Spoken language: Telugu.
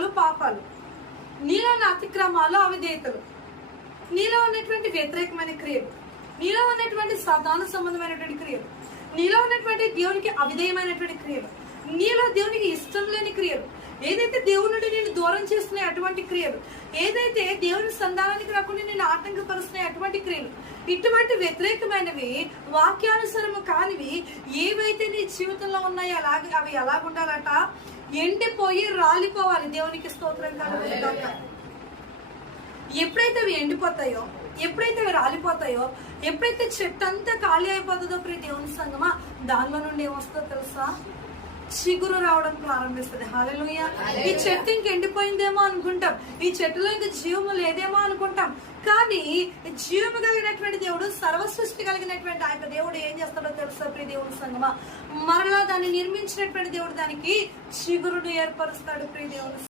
అతిక్రమాలు పాపాలు. నీలో ఉన్న అతిక్రమాలు అవిధేయతలు. నీలో ఉన్నటువంటి వ్యతిరేకమైన క్రియలు. నీలో ఉన్నటువంటి సాధారణ సంబంధమైనటువంటి క్రియలు. నీలో ఉన్నటువంటి దేవునికి అవిధేయమైనటువంటి క్రియలు. నీలో దేవునికి ఇష్టం లేని క్రియలు. ఏదైతే దేవుని నుండి నేను దూరం చేస్తున్నాయి అటువంటి క్రియలు. ఏదైతే దేవుని సంధానానికి రాకుండా నేను ఆటంకపరుస్తున్నాయి అటువంటి క్రియలు. ఇటువంటి వ్యతిరేకమైనవి వాక్యానుసరము కానివి ఏవైతే నీ జీవితంలో ఉన్నాయో అలాగే అవి ఎలాగుండాలట? ఎండిపోయి రాలిపోవాలి. దేవునికి స్తోత్రం కలుగుతుందాక ఎప్పుడైతే అవి ఎండిపోతాయో ఎప్పుడైతే అవి రాలిపోతాయో ఎప్పుడైతే చెట్టు అంతా ఖాళీ అయిపోతుందో ప్రియ దేవుని సంగమా దానిలో నుండి ఏమొస్తుందో తెలుసా? చిగురు రావడం ప్రారంభిస్తుంది. హాలలుయ ఈ చెట్టు ఇంక ఎండిపోయిందేమో అనుకుంటాం. ఈ చెట్టులో ఇంక జీవము లేదేమో అనుకుంటాం. కానీ జీవము కలిగినటువంటి దేవుడు సర్వ సృష్టి కలిగినటువంటి ఆ యొక్క దేవుడు ఏం చేస్తాడో తెలుసా ప్రియ దేవుడు సంగమా? మరలా దాన్ని నిర్మించినటువంటి దేవుడు దానికి చిగురును ఏర్పరుస్తాడు ప్రియ దేవుడు